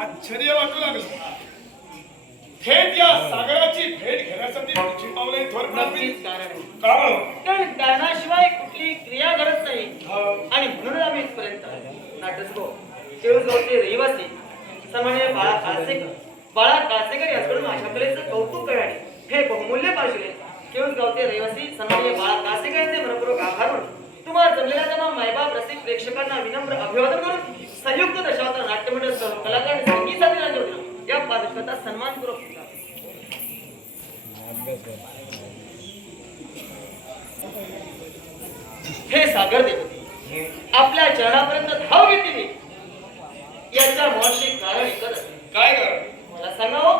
आश्चर्य वाटू लागलं. थेट या सागराची भेट घेण्यासाठी पावले थोर कारण कारणाशिवाय कुठली क्रिया घडत नाही. आणि म्हणून आम्ही इथपर्यंत नाटस्को रहिवासी सन्माननीय बाळा काळसेकर बाळा याचकडून माझ्या कलेचं कौतुक करणे हे बहुमूल्य पाहिजे केळूसगावचे रहिवासी सन्माननीय बाळा काळसेकर यांचे मनपूर्वक आभार तुम्हाला जमलेल्या तमाम मायबाप रसिक प्रेक्षकांना विनम्र अभिवादन करून संयुक्त दशावतार नाट्यमंडळ सर्व कलाकार संगीत राज्य या पादकाचा सन्मानपूर्वक हे सागर देवते आपल्या चरणापर्यंत धाव घेतली याच्या मोहाचे कारण एकच काय कारण? मला सांगा हो,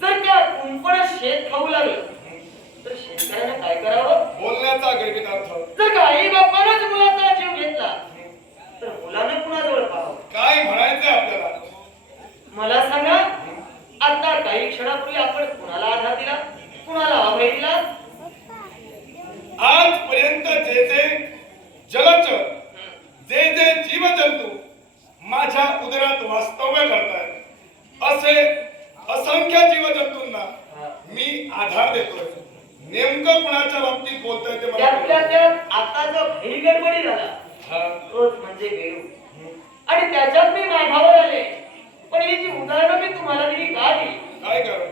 जर त्या कुंपण शेत खाऊ लागलं तर शेतकऱ्याने काय करावं? बोलण्याचा गर्भितार्थ जर का आई बापानच मुलाचा जीव घेतला तर मुलानं कुणाजवळ काय म्हणायचंय आपल्याला? मला सांगा आता काही क्षणापूर्वी आपण कुणाला आधार दिला? कुणाला अभय दिला? आजपर्यंत जे जे जलचर जे जे जीवजंतू माझ्या उदरात वास्तव्य करतायत असे असंख्य जीवजंतूंना मी आधार देतोय. नेमकं कुणाच्या बाबतीत बोलताय ते मला आता जो गडबडी झाला. तोच म्हणजे आणि त्याच्यात मी मागावर आले. पण ही जी उदाहरणं मी तुम्हाला दिली का दिली?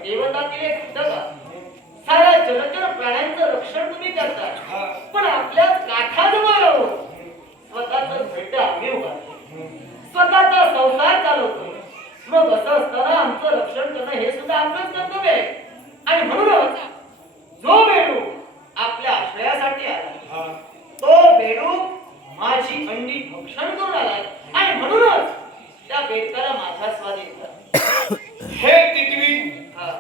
देवता दिले का? साऱ्या जलचर प्राण्यांचं रक्षण तुम्ही करता. पण आपल्या काठाजवळ स्वतःच घट्ट आम्ही उभारतो स्वतःचा संसार चालवतो मग असं असताना आमचं रक्षण करणं हे सुद्धा आपलंच कर्तव्य आहे आणि म्हणूनच जो बेडू आपल्या आश्रयासाठी आला हा. तो बेडूक माझी अंडी भक्षण करून आलाय आणि म्हणूनच त्या बेडकाला माझा स्वाद येतो हे टिटवी हा.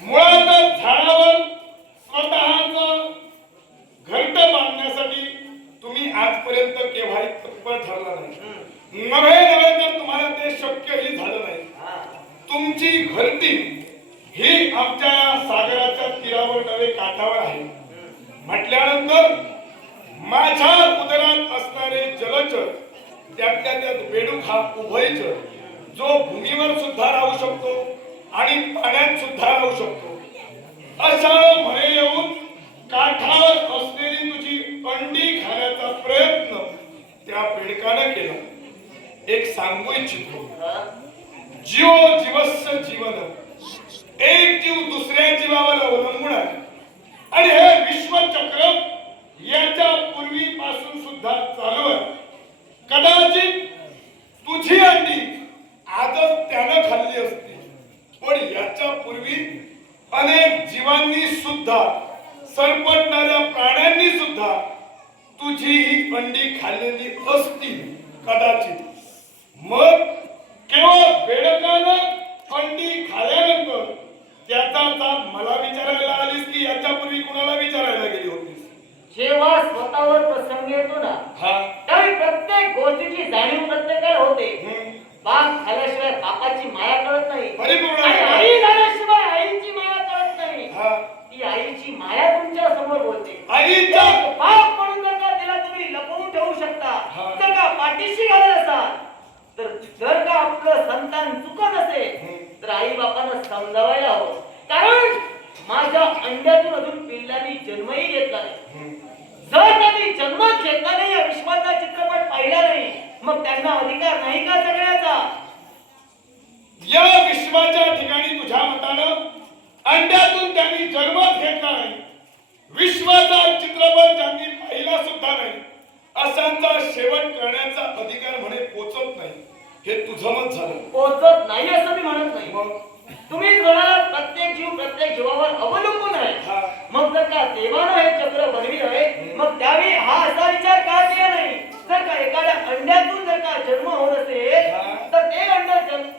मुळातच झाडावर स्वतःच घरट बांधण्यासाठी तुम्ही आजपर्यंत केव्हाही तत्पर ठरला नाही हम्म. नव्हे नव्हे तर तुम्हाला ते शक्यही झालं नाही हा. तुमची घरटी ही आमच्या या सागराच्या तीरावर नव्हे काठावर आहे हम्म. म्हटल्यानंतर माझ्या उदरात असणारे जलचर त्यातल्या त्यात बेडूक हा उभयचर जो भूमीवर सुद्धा राहू शकतो आणि पाण्यात सुद्धा राहू शकतो. अशा म्हणे येऊन काठावर असलेली तुझी अंडी खाण्याचा प्रयत्न त्या बेडकानं केला. एक सांगू इच्छितो. जीव जीवस्य जीवन एक जीव दुसऱ्या जीवावर अवलंबून आहे. आणि हे विश्वचक्र याच्या पूर्वीपासून सुद्धा चालू आहे कदाचित तुझी अंडी आजच त्यानं खाल्ली असती पण याच्या पूर्वी अनेक जीवांनी सुद्धा सरपटणाऱ्या प्राण्यांनी सुद्धा तुझी ही अंडी खाल्लेली असती कदाचित मग केवळ बेडकानं अंडी खाल्यानंतर त्याचा जाब मला विचारायला आलीस की याच्यापूर्वी कुणाला विचारायला गेली होतीस जेव्हा येतो ना त्यावेळी प्रत्येक गोष्टीची जाणीव प्रत्येकाला होते. बाप झाल्याशिवाय बापाची माया कळत नाही. आई झाल्याशिवाय आईची माया कळत नाही ती आईची माया तुमच्यासमोर बोलते म्हणून जर का तिला तुम्ही लपवून ठेवू शकता. जर का पाठीशी घालत असाल तर जर का आपलं संतान चुकत असेल. तर आई बापानं समजावायला हवं कारण माझ्या अंड्यातून अजून पिल्लांनी जन्मही घेतला नाही. जर त्यांनी जन्मच घेतला नाही या विश्वाचा चित्रपट पाहिला नाही मग त्यांना अधिकार नाही का जगण्याचा या विश्वाच्या ठिकाणी तुझ्या मतानं अंड्यातून त्यांनी जन्मच घेतला नाही विश्वाचा चित्रपट ज्यांनी पाहिला सुद्धा नाही. अशांचा शेवट करण्याचा अधिकार म्हणे पोचत नाही. हे तुझं मत झालं. पोहोचत नाही असं मी म्हणत नाही. मग? तुम्हीच म्हणालात प्रत्येक जीव प्रत्येक जीवावर अवलंबून आहे मग जर का देवानं हे चक्र बनविलं आहे मग त्यावेळी हा असा विचार का केला नाही जर का एखाद्या अंड्यातून जर का जन्म होत असेल. तर ते अंड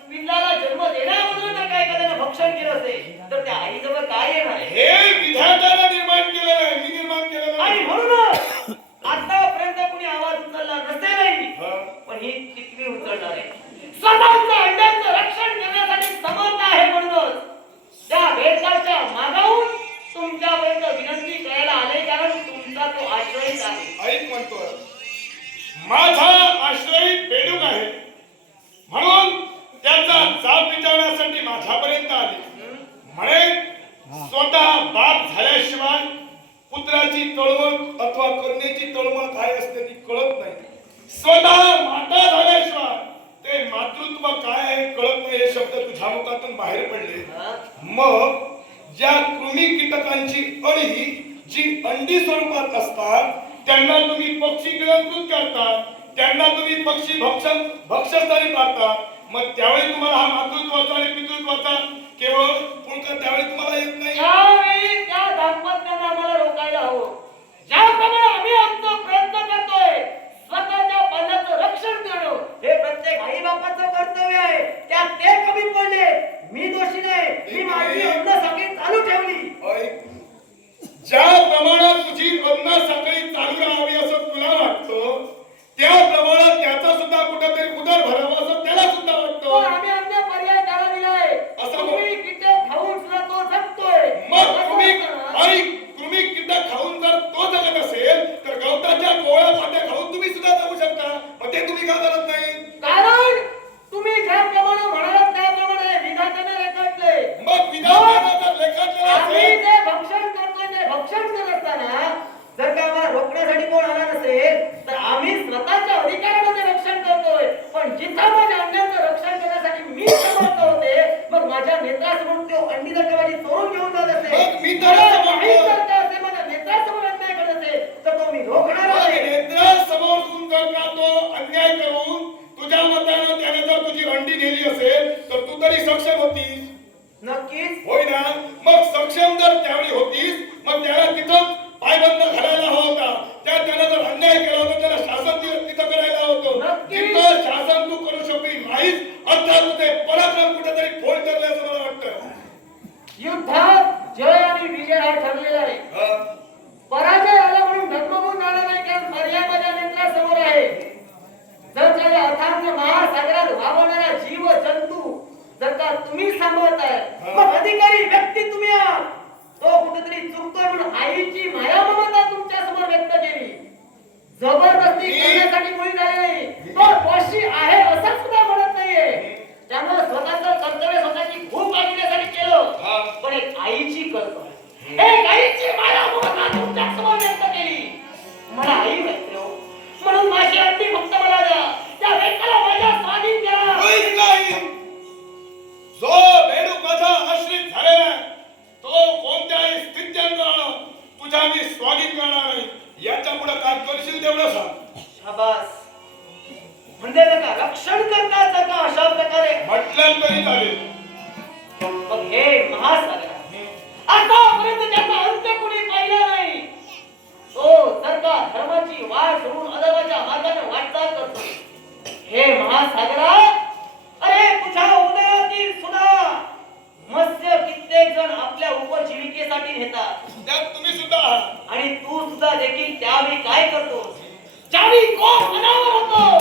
पिल्लाला जन्म देण्याअगोदर जर का एखाद्यानं भक्षण केलं असेल तर त्या आईजवळ काय येणार हे विधात्यानं निर्माण आहे मी निर्माण केलेलं आणि नाही म्हणूनच आतापर्यंत कुणी आवाज उचलला नसेलही हा. पण ही कितवी उचलणार आहे स्वतःच्या अंड्याचं रक्षण करण्यासाठी समर्थ आहे म्हणूनच त्या भेदकाच्या मागाहून तुमच्यापर्यंत विनंती करायला आले कारण तुमचा तो आश्रयच आहे ऐक म्हणतोय माझा आश्रयी बेडूक आहे म्हणून त्याचा जाब विचारण्यासाठी माझ्यापर्यंत आले म्हणे स्वतः बाप झाल्याशिवाय पुत्राची तळमळ अथवा कन्येची तळमळ काय असते ती कळत नाही. स्वतः माता झाल्याशिवाय ते मातृत्व काय आहे कळत नाही हे शब्द तुझ्या मुखातून बाहेर पडले? मग ज्या कृमी कीटकांची अळी जी अंडी स्वरूपात असतात त्यांना तुम्ही पक्षी गिळंकृत करतात त्यांना तुम्ही पक्षी भक्षण भक्षस्थानी पाडता मग त्यावेळी तुम्हाला हा मातृत्वाचा आणि पितृत्वाचा केवळ पुळका त्यावेळी तुम्हाला येत नाही. त्या दाम्पत्याला आम्हाला हवं ज्याप्रमाणे आम्ही आमचा प्रयत्न करतोय स्वतःच्या पाल्याचं रक्षण करणं हे प्रत्येक आई बापाचं कर्तव्य आहे. त्यात ते कमी पडले मी दोषी नाही मी माझी अन्न साखळी चालू ठेवली. ऐक. ज्या प्रमाणात तुझी अन्न साखळी चालू राहावी असं तुला वाटतं त्या प्रमाणात त्याचा सुद्धा कुठेतरी उदर भरावा असं त्याला सुद्धा पण वाटतं आम्ही आमचा पर्याय त्याला दिलाय असं बोल. तुम्ही कीटक खाऊन सुद्धा तो जगतोय मग असं तुम्ही असताना- आणि तुम्ही कीटक खाऊन जर तो जगत असेल तर गवताच्या कोवळ्या फाट्या खाऊन तुम्ही सुद्धा जगू शकता मग ते तुम्ही का करत नाही कारण तुम्ही ज्याप्रमाणे म्हणालात त्याप्रमाणे विधात्याने रेखाटले मग विधानाचा लेखातलेला आम्ही असेल जे भक्षण करतोय ते भक्षण करत असताना जर का आम्हाला रोखण्यासाठी कोण आला नसेल तर आम्ही स्वतःच्या अधिकारामध्ये रक्षण करतोय पण जिथं माझ्या अंड्याचं रक्षण करण्यासाठी मी समर्थ होते मग माझ्या नेत्रासमोर तो अंडी जर का माझी चोरून घेऊन जात असेल मग मी त्याला मला समर्थन- काही करता असेल माझ्या नेत्रासमोर अन्याय करत असेल तर तो मी रोखणार मग आहे नेत्रासमोर तू जर का तो अन्याय करून तुझ्या मतानं त्याने जर तुझी अंडी नेली असेल तर तू तरी सक्षम होतीस नक्कीच होय ना? मग सक्षम जर त्यावेळी होतीस मग त्याला तिथं पायबंद घालायला हवा होता. त्या त्यानं जर अन्याय केला होता त्याला शासन तिथं करायला होतं. तिथं शासन तू करू शकली नाहीस. अर्थात ते पराक्रम कुठेतरी फोड असं मला वाटतं. युद्धात जय आणि विजय हा ठरलेला आहे. पराजय आला म्हणून धगमगून जाणार नाही कारण पर्याय माझ्या नेत्रासमोर आहे. जर त्या अथांग महासागरात वावरणारा जीव जंतू जर का तुम्ही सांभाळताय मग अधिकारी व्यक्ती तुम्ही आहात. तो कुठेतरी चुकतोय म्हणून आईची माया ममता तुमच्यासमोर व्यक्त केली जबरदस्ती करण्यासाठी मुली झाली नाही. तो दोषी आहे असं सुद्धा म्हणत नाहीये. त्यामुळे स्वतःचं कर्तव्य स्वतःची भूक मागण्यासाठी केलं. पण एक आईची कल्पना. एक आईची माया ममता तुमच्यासमोर व्यक्त केली मला आई माहिती हो. म्हणून माझी अंडी फक्त मला द्या. तेवढं सांग. शाबास. म्हणजे जर का रक्षण जर का अशा प्रकारे? म्हटलं तरी चालेल. मग हे महासागर आतापर्यंत त्याचा अंत्य कोणी पाहिला नाही. तो जर का धर्माची वाट सोडून अधर्माच्या मार्गाने वाटचाल करतो हे महासागरा अरे तुझ्या उदयातील सुद्धा मत्स्य कित्येक जण आपल्या उपजीविकेसाठी नेतात. त्यात तुम्ही सुद्धा आहात. आणि तू सुद्धा देखील त्यावेळी काय करतोस? आणि कोण अनावर होतो?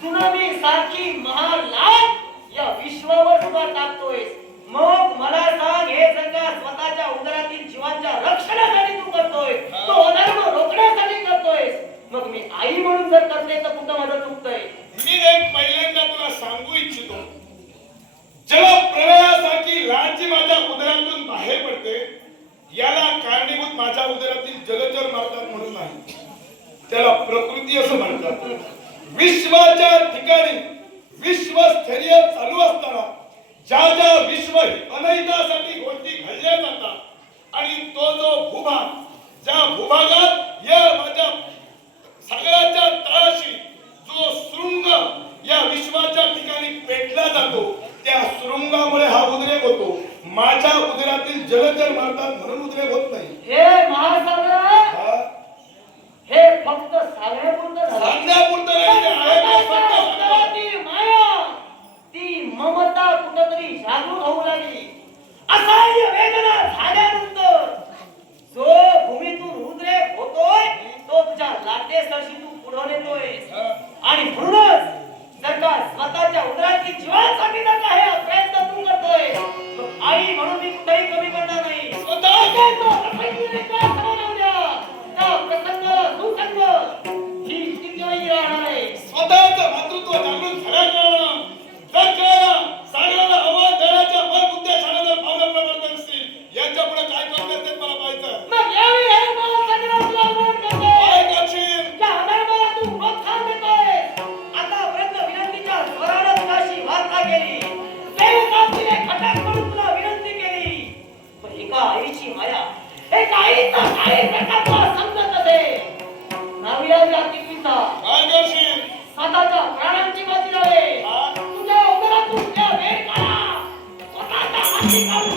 सुनामी सारखी महालाट या विश्वावर उभा टाकतोय. मग मला सांग हे सगळं स्वतःच्या उदरातील जीवांच्या रक्षणासाठी तू करतोय. तो अधर्म रोखण्यासाठी करतोय. मग मी आई म्हणून जर करते तर कुठं माझं चुकतंय? मी एक पहिल्यांदा तुला सांगू इच्छितो. जेव्हा प्रलयासारखी लाट जी माझ्या उदरातून बाहेर पडते याला कारणीभूत माझ्या उदरातील जलचर मारतात म्हणून नाही त्याला प्रकृती असं म्हणतात. विश्वाच्या ठिकाणी विश्वस्थैर्य चालू असताना ज्या ज्या विश्व अनहितासाठी गोष्टी घडल्या जातात आणि तो जो भूभाग ज्या भूभागात या माझ्या सागराच्या तळाशी जो सुरुंग या विश्वाच्या ठिकाणी पेटला जातो त्या सुरुंगामुळे हा उद्रेक होतो. माझ्या उदरातील जलचर मारतात म्हणून उद्रेक होत नाही. कोण येतोय आणि म्हणूनच जर का स्वतःच्या उदराची जीवासाठी जर का हे प्रयत्न तू करतोय. आई म्हणून मी कुठेही कमी करणार नाही. स्वतःच उदरातून त्या